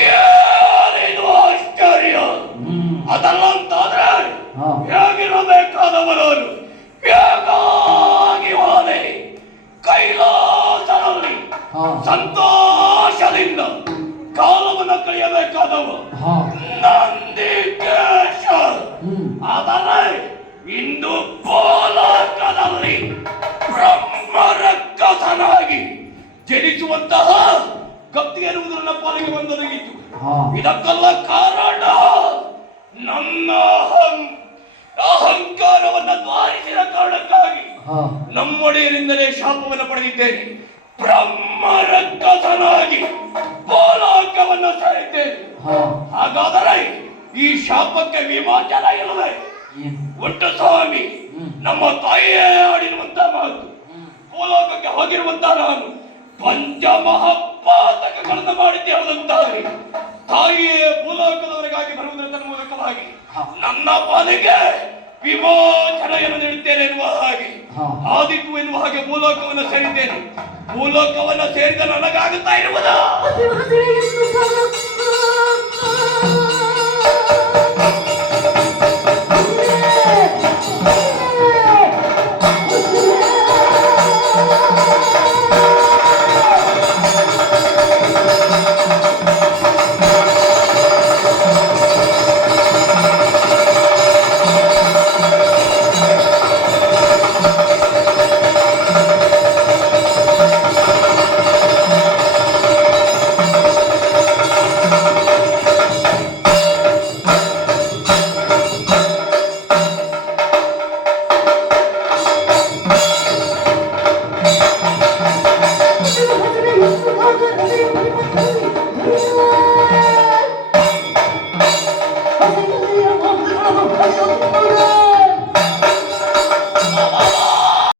ಏನಿದು ಆಶ್ಚರ್ಯ ಹ್ಮ್. ಅದಲ್ಲ ಅಂತಾದ್ರೆ ಹಾ. ಹೇಗಿರಬೇಕಾದವರವರು ಹೇಗಾಗಿ ಹೋದೆ ಸಂತೋಷದಿಂದ ಕಾಲವನ್ನು ಕಳೆಯಬೇಕಾದವು ನಂದಿಕೇಶ ಆದರೆ ಇಂದು ಗೋಲಕದಲ್ಲಿ ಬ್ರಹ್ಮರಕ್ಕಸನಾಗಿ ಜನಿಸುವಂತಹ ಎನ್ನುವುದು ನನ್ನ ಪಾಲಿಗೆ ಬಂದೊದಗಿತ್ತು. ಇದಕ್ಕೆಲ್ಲ ಕಾರಣ ನನ್ನ ಅಹಂ. ಅಹಂಕಾರವನ್ನ ದ್ವಾರಿಸಿದ ಕಾರಣಕ್ಕಾಗಿ ನಮ್ಮೊಡೆಯರಿಂದಲೇ ಶಾಪವನ್ನು ಪಡೆದಿದ್ದೇನೆ. ಬ್ರಹ್ಮರಕ್ಕಸನಾಗಿ ಗೋಲಾಕವನ್ನು ಸಾರಿದ್ದೇನೆ ಹಾಗಾದರೆ ಈ ಶಾಪಕ್ಕೆ ವಿಮೋಚನ ಇಲ್ಲವೇ? ಒಟ್ಟು ಸ್ವಾಮಿ. ನಮ್ಮ ತಾಯಿಯೇ ಆಡಿರುವಂತಹ ಮಾತು. ಭೂಲೋಕಕ್ಕೆ ಹೋಗಿರುವಂತಹ ನಾನು ಪಂಚಮಹಪಾತಕಗಳನ್ನು ಮಾಡಿದ್ದೆ ಹೌದಂತಾದ್ರೆ ತಾಯಿಯೇ ಭೂಲೋಕದವರಿಗಾಗಿ ಬರುವುದರ ಮೂಲಕವಾಗಿ ನನ್ನ ಪಾಲಿಗೆ ವಿಮೋಚನೆಯನ್ನು ನೀಡುತ್ತೇನೆ ಎನ್ನುವ ಹಾಗೆ ಆದಿತ್ತು ಎನ್ನುವ ಹಾಗೆ ಭೂಲೋಕವನ್ನು ಸೇರಿದ್ದೇನೆ. ಭೂಲೋಕವನ್ನು ಸೇರಿದ ನನಗಾಗುತ್ತಾ ಇರುವುದು? Thank